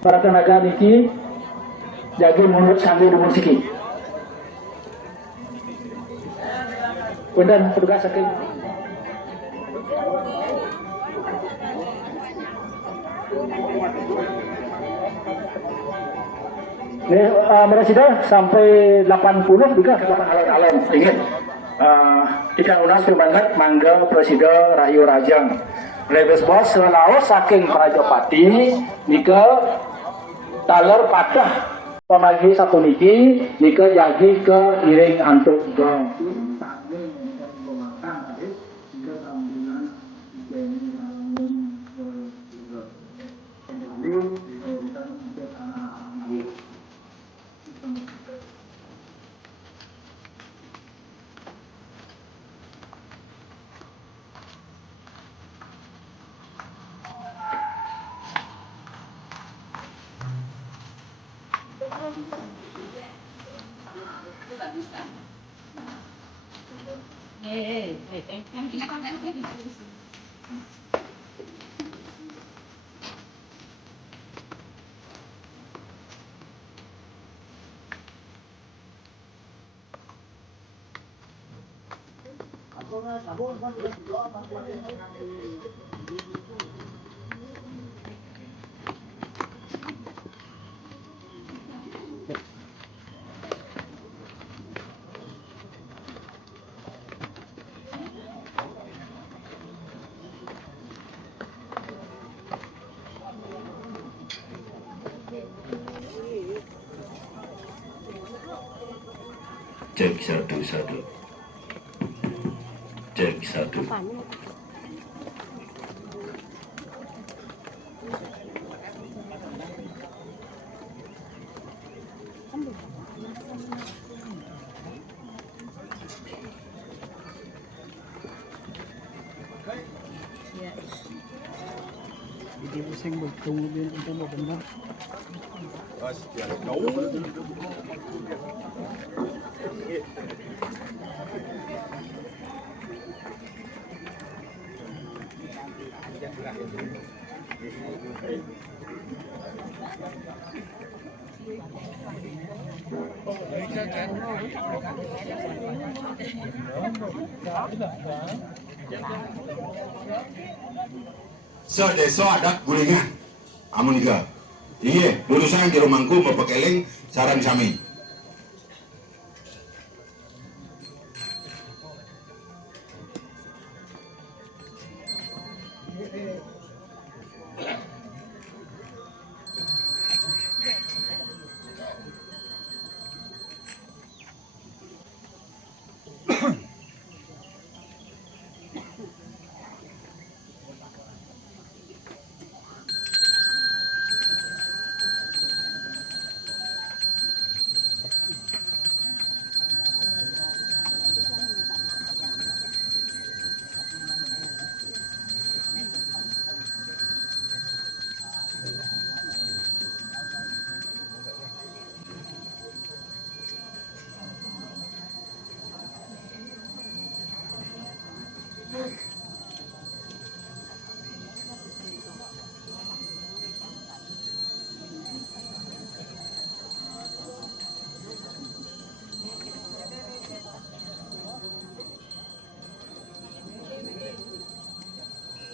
Para tenaga niki jaga mulut sambil bermusiki. Punten petugas saking ini Meresida sampai 80 juga alon-alon dingin. Ikan unas pimangat mangga Presida Rahayu Rajang. Leves bos selaos saking Prajopati nika taler patah pamagi satu niki nika jagi ke iring antuk gong. Cek satu. Cek satu. Jadi pusing kemudian untuk mau benar. Desa adat gulingan amun iga iya lulusan jero mangku bapak eleng saran sami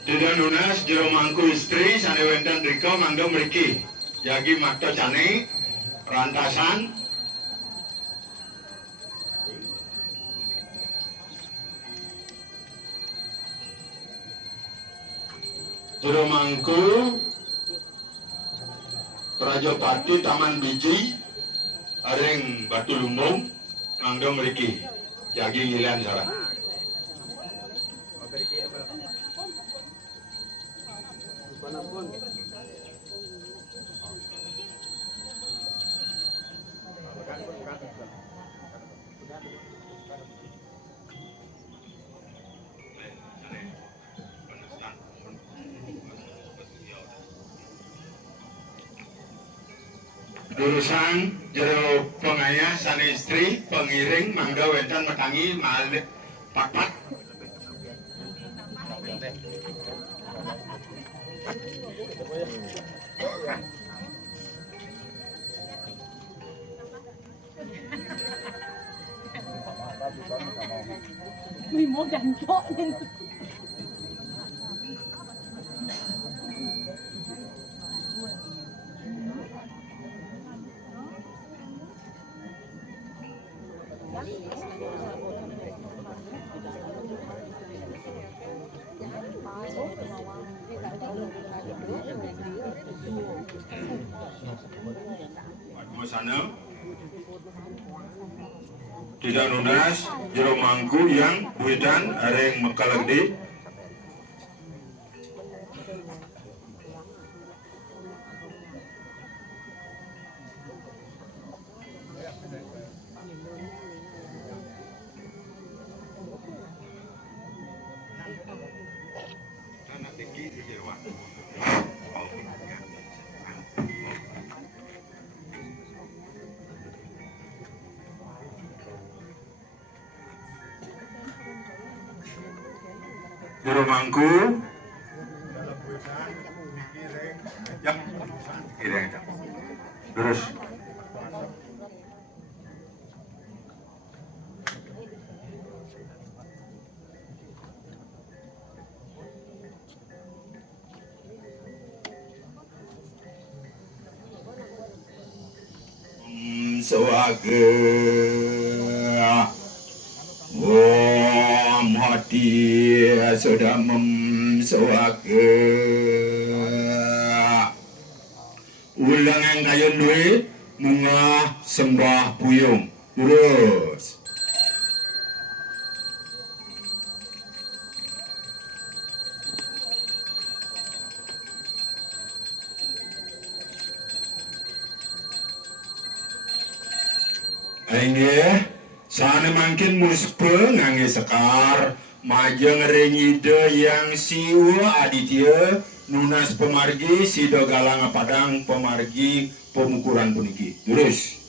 Tidak nunas jero mangku istri sane wenten rika mangga mriki. Yagi makta cane rantasan jero mangku Rajapati Taman Biji Areng Batu Lumbung mangga mriki. Yagi ngilian sarang. Jurusan jero pengayah san istri pengiring mangga wenten metangi malik pak. Mình muốn gắn trộn nên Sana tidak nunas jero mangku yang buidan areng mekalagdi jero mangku ya ireng terus Swaga Om hati sudah memswaga ulangan kayon duit munga sembah puyung terus Ainge sana makin muspe ngange sekar majeng rengide yang siwa aditya nunas pemargi sido galang padang pemargi pemukuran puniki terus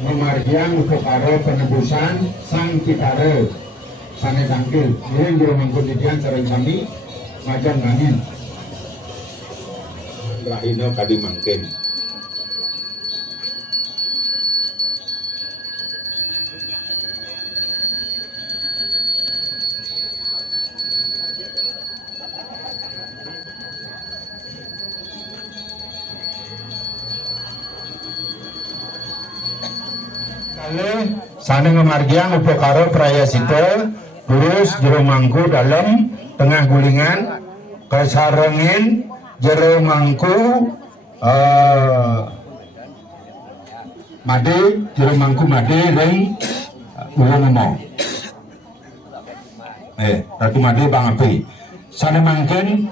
Memargian kekaro penebusan sang kitare sane tangkil yang jero mangkut didian sareng sami majan angin rahina kadi mangken. Sane ngamargiang upokaro prayasita lurus jero mangku dalam tengah gulingan kesarengin jero mangku made jero mangku made ring ulun ngomong ratu made bang api sane mangken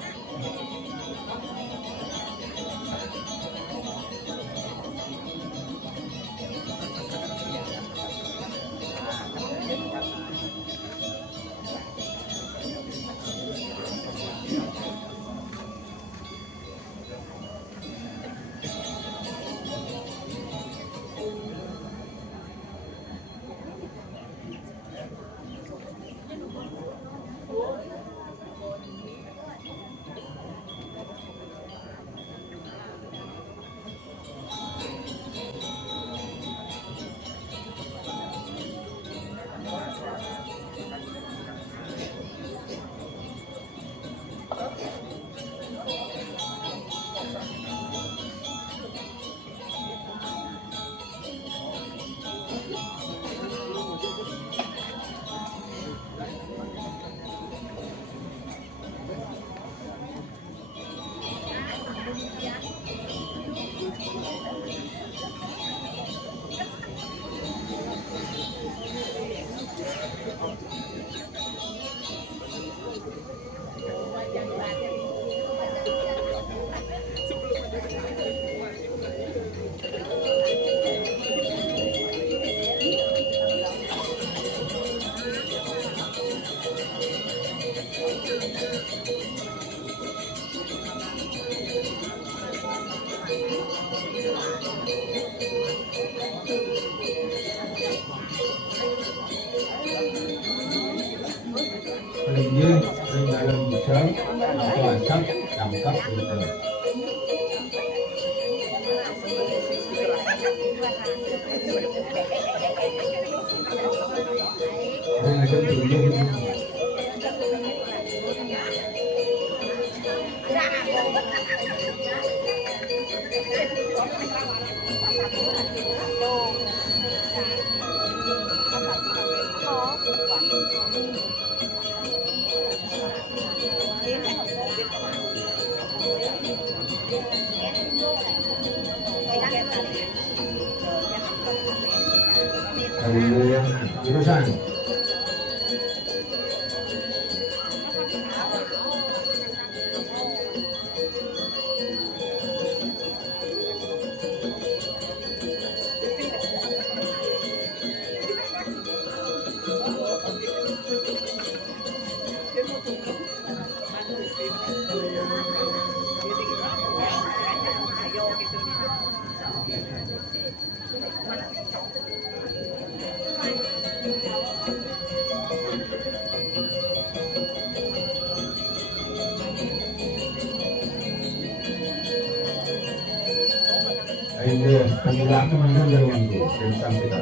Ini dalam bisa atau asap dampak gitu. Jurusan Ini pemilah kemana yang itu tentang kita.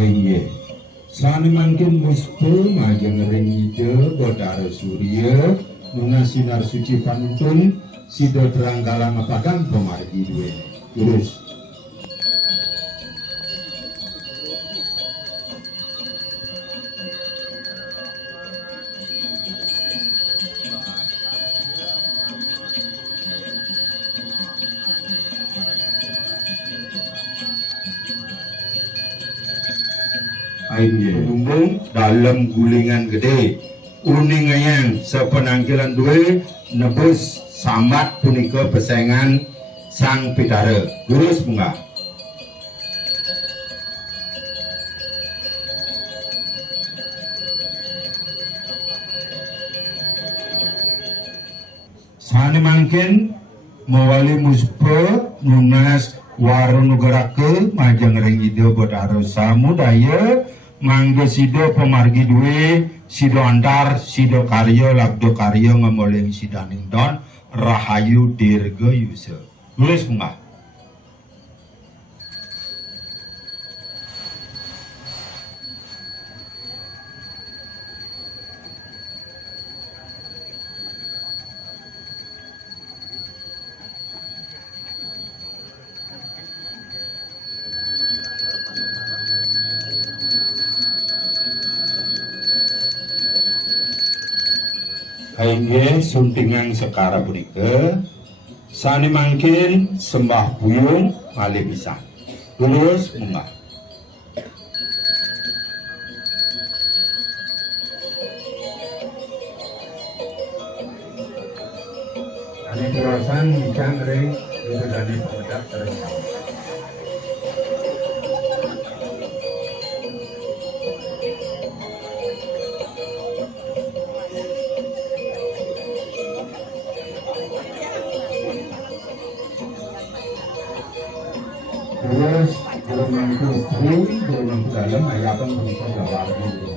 Aye, sani mangkin muspe majeng rengide Bodara Surya nuna sinar suci pantun sido terang galang padang pemargi duwe. Terus. Ayo lumbung dalam gulingan gede uning ayang sepenangkilan duwe nebus sambat punika pesengan sang pitara. Lurus bunga. Sani mangkin mawali muspe nunas warung nugarake majeng rengide Bodara Samudaya mangga sido pemargi duwe sido antar sido karya labdo karya ngemoleng sidaning don rahayu dirga yusa. Nulis bunga. Aingge suntingan sekara punika sani mangkin sembah buyung malih bisa. Terus munggah. Ane terusan ikan ring itu dari pemedak terus. Terus gelombang ke istri, gelombang ke dalam, ayah pun berusaha jawab dulu.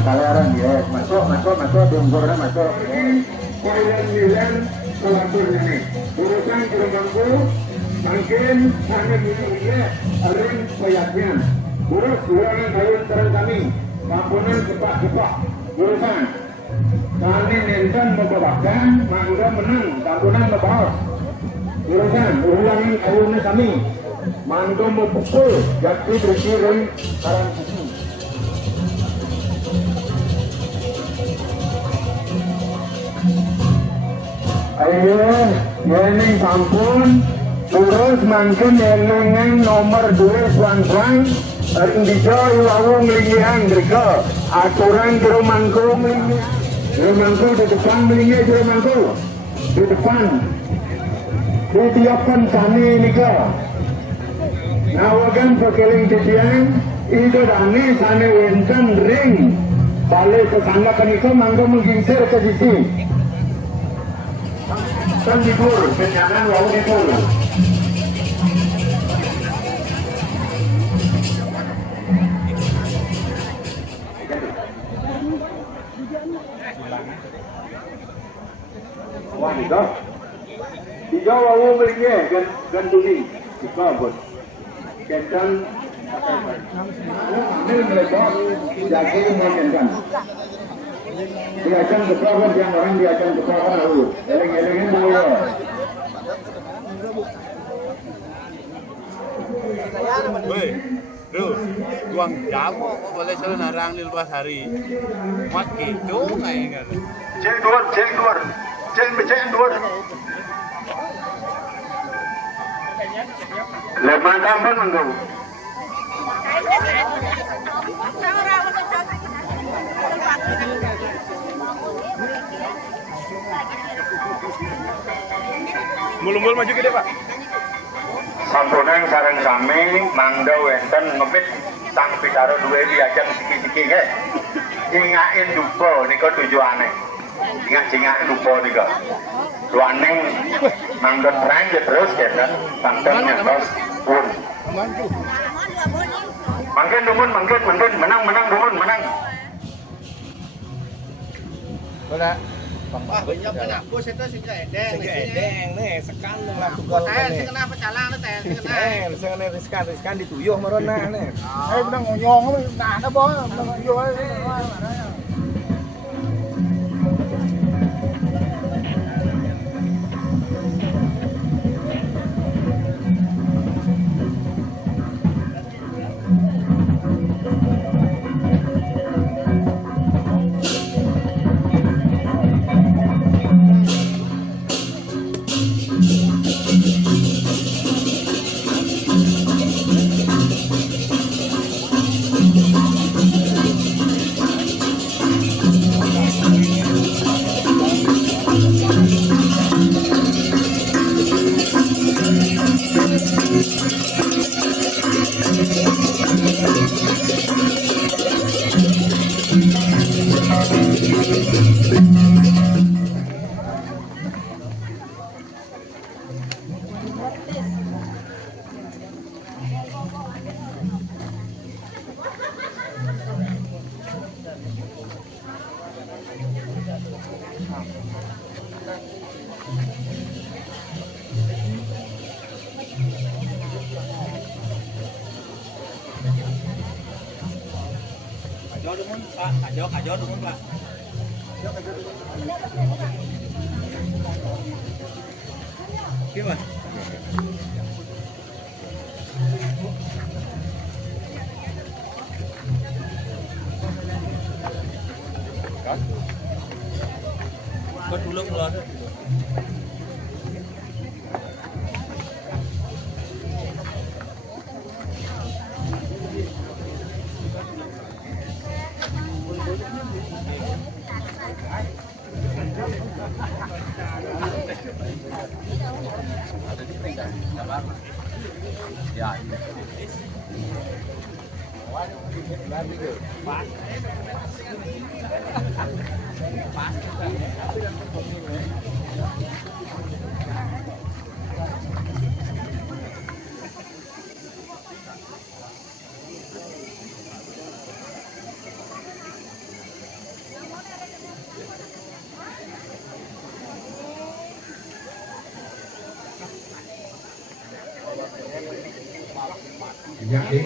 Kaliaran, ya, masuk, diunggurnya masuk. Poin-poin pelatur ini, urusan gerobangku, makin sana gini arin payatnya, urus ulangan kayun terang kami, mampunan kepak, urusan. Kami nenten membawakan, mangga menang, tampunan ngebawas. Urusan ulangan kayunnya kami, mangga memukul, jati bersirin karang susu. Ayo, yening sampun, terus mangken yening nomor 2 suang-suang, ring dijo iwawung lingian mereka, aturan jero mangku melingi, jero mangku di depan melingi jero mangku, di depan, ditiapkan kami nika, nawagan pekeling titian, itu dani sana wenten ring, balik ke sana kanika mangku menggingsir ke sisi. Kan tidur, kenyangan wau tidur. Wah, dah. Tiga wau belinya gan tuni. Tiga bos. Kencan. Ini mereka jaga mengenkan. Diacan kepakan yang orang diacan kepakan dulu. Eleng-elengin dulu. Woi, Duh, uang jamu kok boleh selalu narang di lepas hari. Mat gitu nggak? Cek dua. Cek dua. Lepas tambah mangga. Mulung maju gede Pak. Sampunang sareng kami mangga wenten ngemit sang pitaro duwe diajeng siki-siki nggih. Jingakin dupa nika tujuane. Jingakin dupa nika. Duane mangga terang terus ya santen nyantos pun. Mangken dumun menang dumun menang. Boleh. Banyak penakut itu sing edeng nih sekan lah tuh kalau sing kena pecalang teh sing kena sing kena riskan dituyuh marona nih bener ngonyong nah ada boh bener nguyuh Kajo dukun Pak. Gimana? Kau dulu keluar. Ya. Jadi,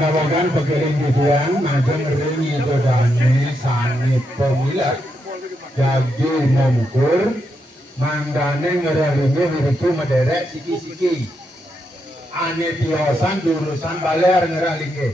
nawagan pekiring tujuan majeng ring itu dani sani pemilat jadi mengkur mandane ngeralinge wiritu mederek siki-siki ane tiosan jurusan baler ngeralinge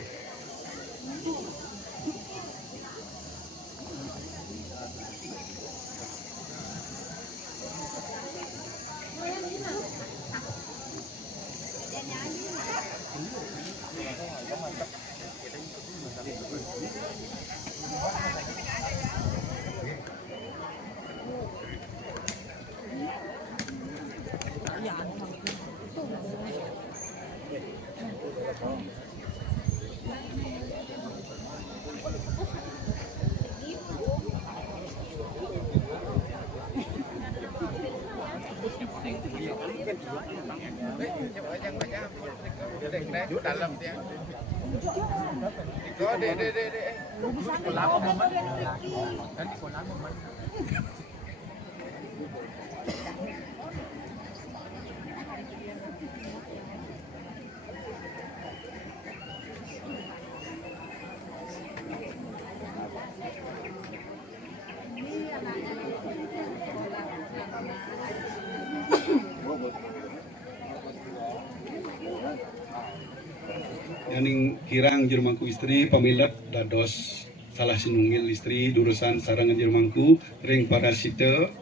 Yaning kirang jermangku istri pamilat dados salah sinunggil istri durusan sarangan jermangku ring parasita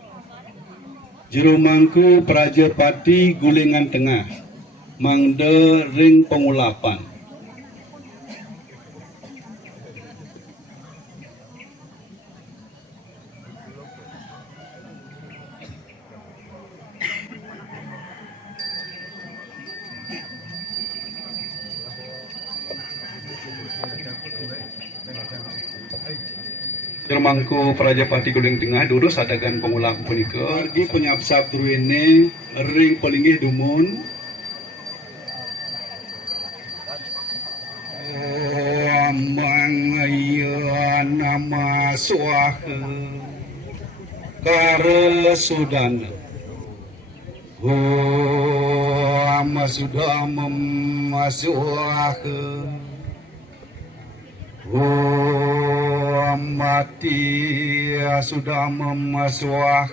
jermangku praja pati gulingan tengah mangde ring pengulapan Jermangku Prajapati Guling Tengah duduk sadagan pengulah punika di penyapsap druene ring pelingih dumun amang nama suaha kare sudana amma sudah memasuaha mati sudah memasuah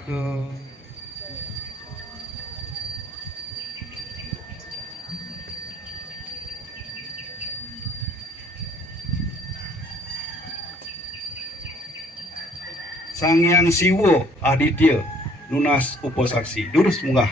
Sang Hyang Siwa Aditya lunas upasaksi durus munggah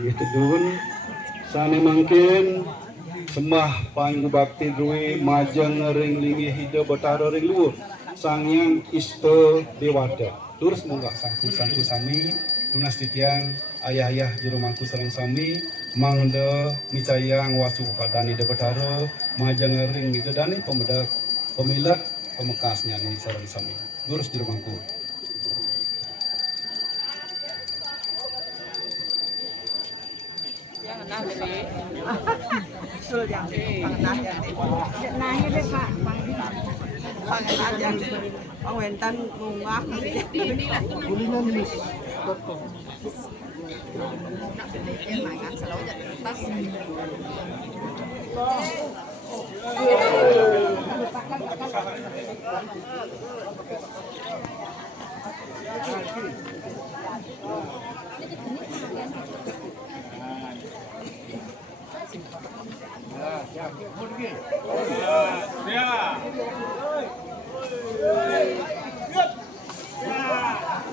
itu dun sane mangkin sembah panggu bakti duwe majeng ring lingi hida betara ring luhur Sang Hyang Ista Dewata terus munggah sangku sami tunas titiang ayah-ayah jerumangku sareng sami mangda micayang wasu kadani de betara majeng ring hida dani pemedak pemilat pemekasnya ni sareng sami terus jerumangku Pangwentan munggah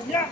Ya.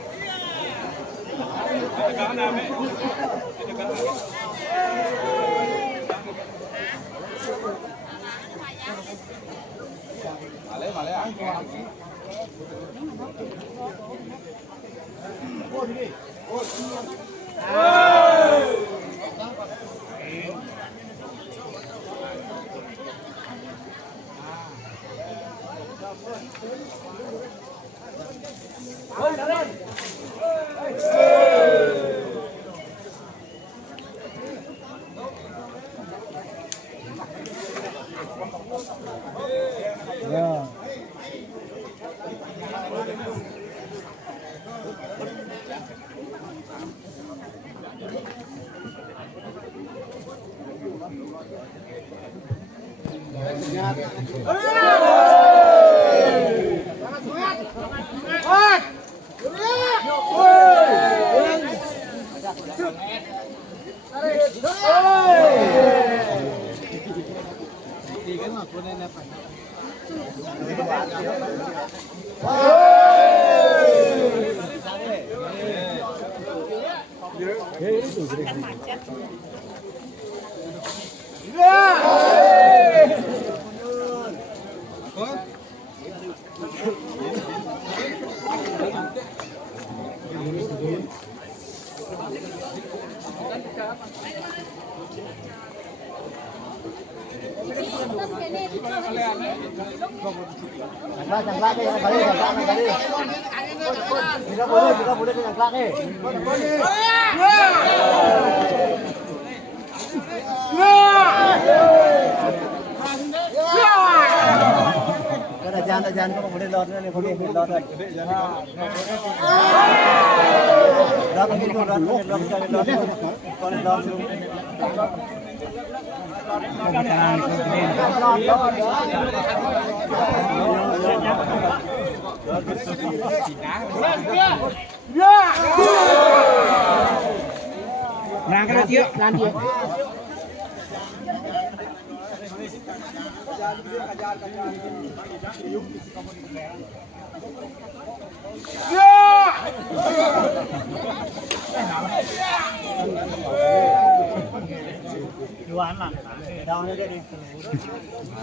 Jangan kau boleh lor ni, boleh lor. Dah pergi lor,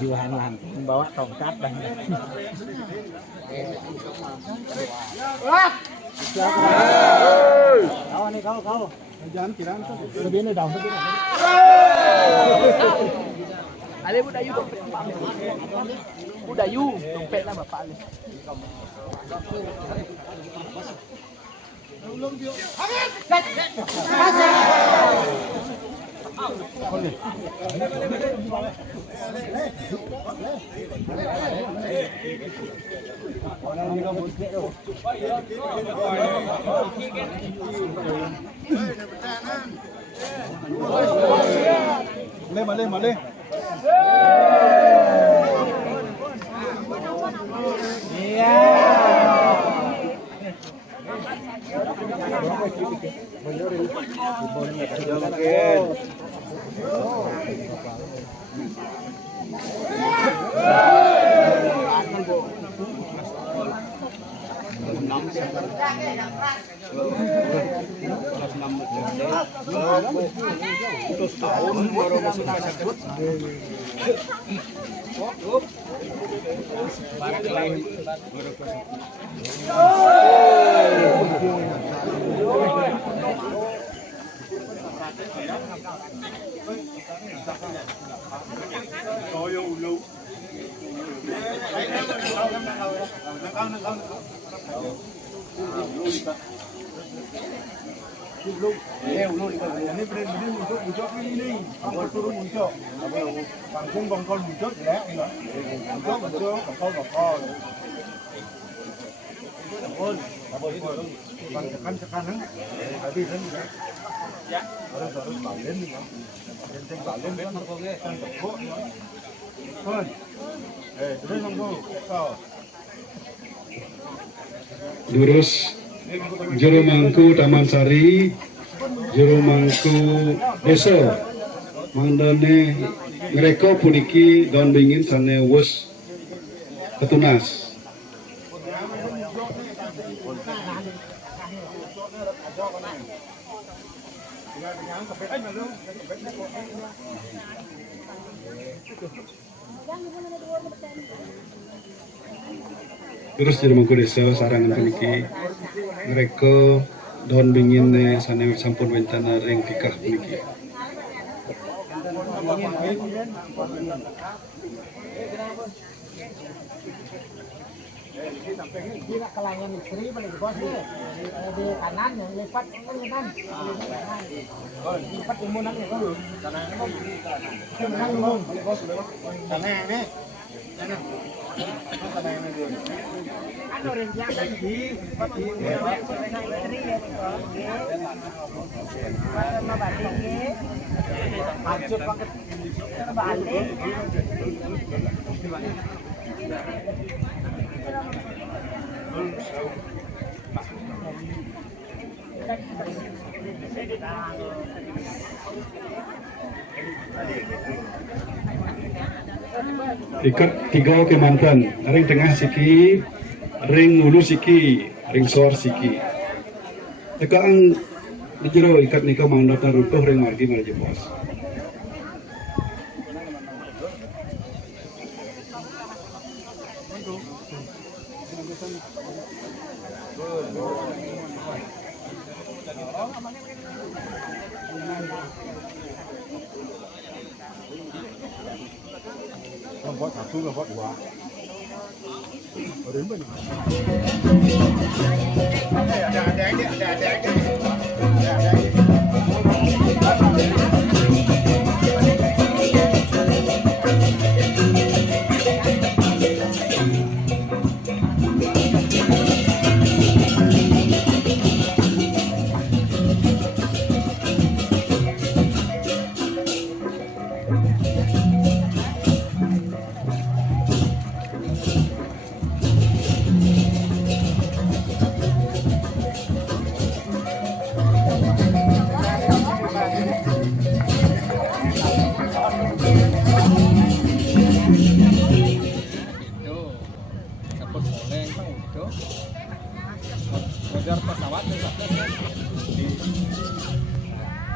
Jualan lang, membawa tongkat dan kau ni kau jangan kira lebih ni dah ada budayu dompet budayu dompet lah bapak ni Malay. Lurus Juru Mangku Taman Sari, Juru Mangku Desa, mandane mereka puniki don bingin sane wus ketunas. Terus jadi mangku desa sarangan puniki mereka don bingin sana sampun wentana ring tikah puniki. Kira kalangan istri balik bos di kanan yang lipat kanan. Lipat imunan ya bos. Kanan imun bos. Kanan ini. Ano rin yan di pati mabalik hancur banget terbalik Ikat 3 ke mantan, ring tengah siki, ring hulu siki, ring sor siki. Teka ang dijero ikat nikah mang data runtuh ring margi manaje bos.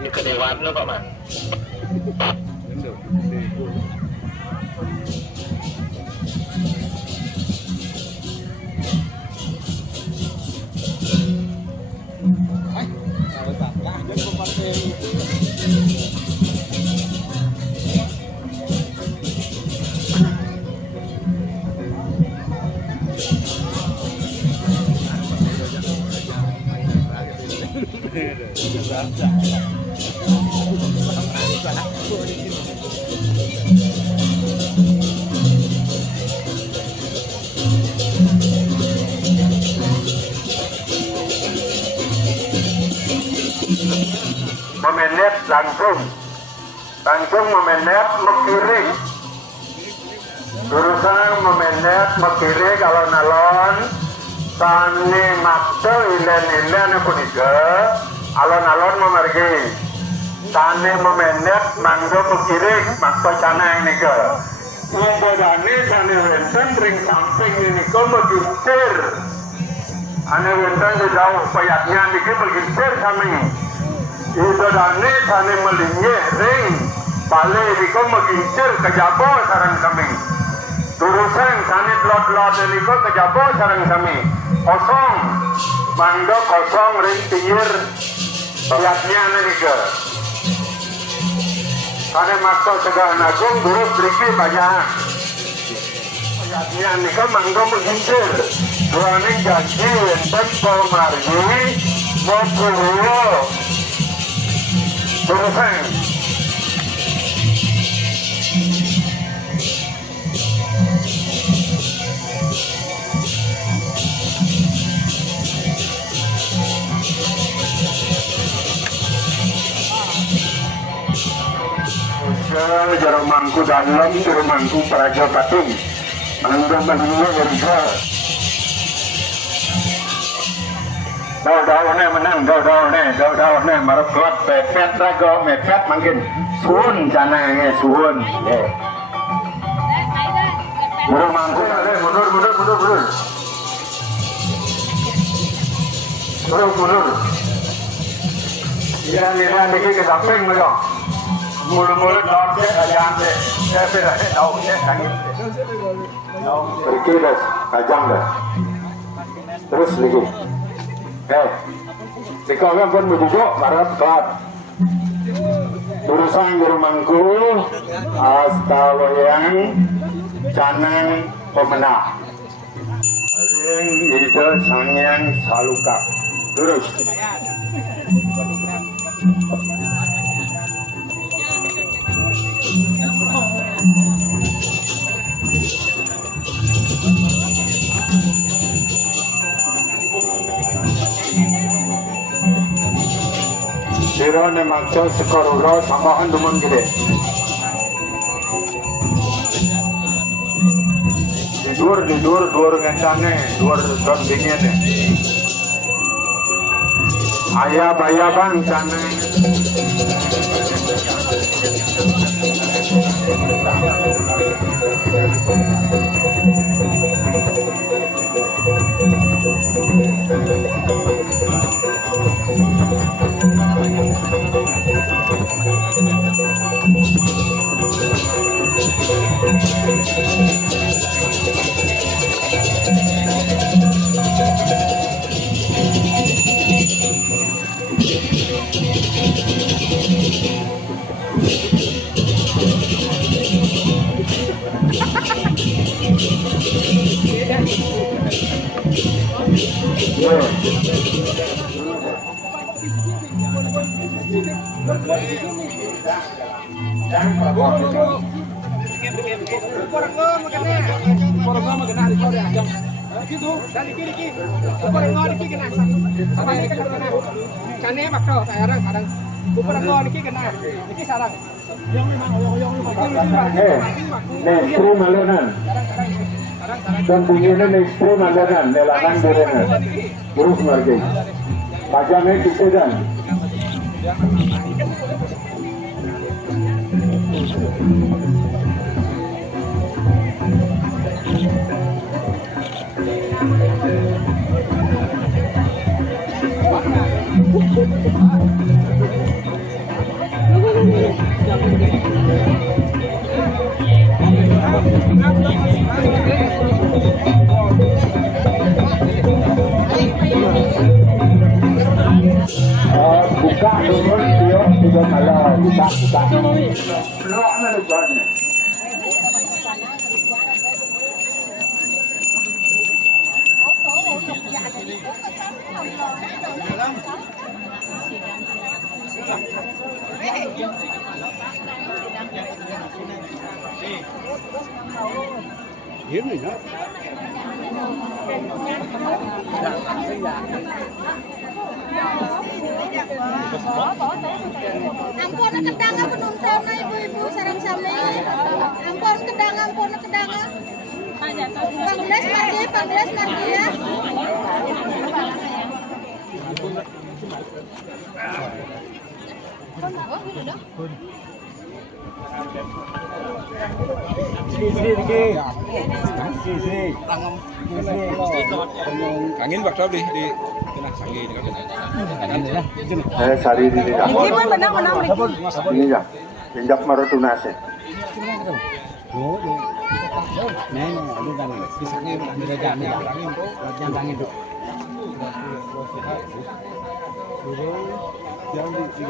Kedewaan lo Pak Man. Memenet langsung memenet mekiri urusan memenet mekiri kalau nalon tani makto ilen punika alon-alon memergi tani memenet manggo mekiri makto canang nika ngombodane tani wenten ring samping nika megintir ane wenten di jauh payatnya niki megintir kami itu dani tani melingye ring bale niko megintir kejabo sarang kami turusan tani lot niko kejabo sarang kami kosong manggo kosong ring pinggir payatnya niko tani makto segala nagung buruk beriki banyak payatnya niko manggo megintir ruaning janji wenten pemargi mau puluh turusan jaro mangku dalam jaro mangku praja patung mangga mangga warga daun nih menang daun nih marah kelat pepet raga mepet makin suun canangnya suun jaro mangku mundur Iya, ini niki ke samping melo. Mulu-mulu dot ke ajang deh. Saya pilih tahu ya kangin. Pergi deh, ajang deh. Terus niki. Jika orang pun berduduk, barat kelat. Urusan gerumangku, astawayang, canang pemenang. Ring ide sangyang saluka. Terus. Siro ne makso sekoruro samahan dumun gede. Dur ngencane, dur don dingin ne. Ayah bang cane. Nestru malenan. Dan bunyinya nestru malenan, nelakan berenan. Burus margi. Pajangnya kisedan. Buka dulu dia sudah kalah buka. Lo mana lupanya? Ini ya. Ampun kedanga penonton ibu-ibu sareng sami. Ampun kedanga. Pangles margi ya. Angin bakal di kena angin kan. Sari di dalam. Ini ya. Injak marotunase. Jangan di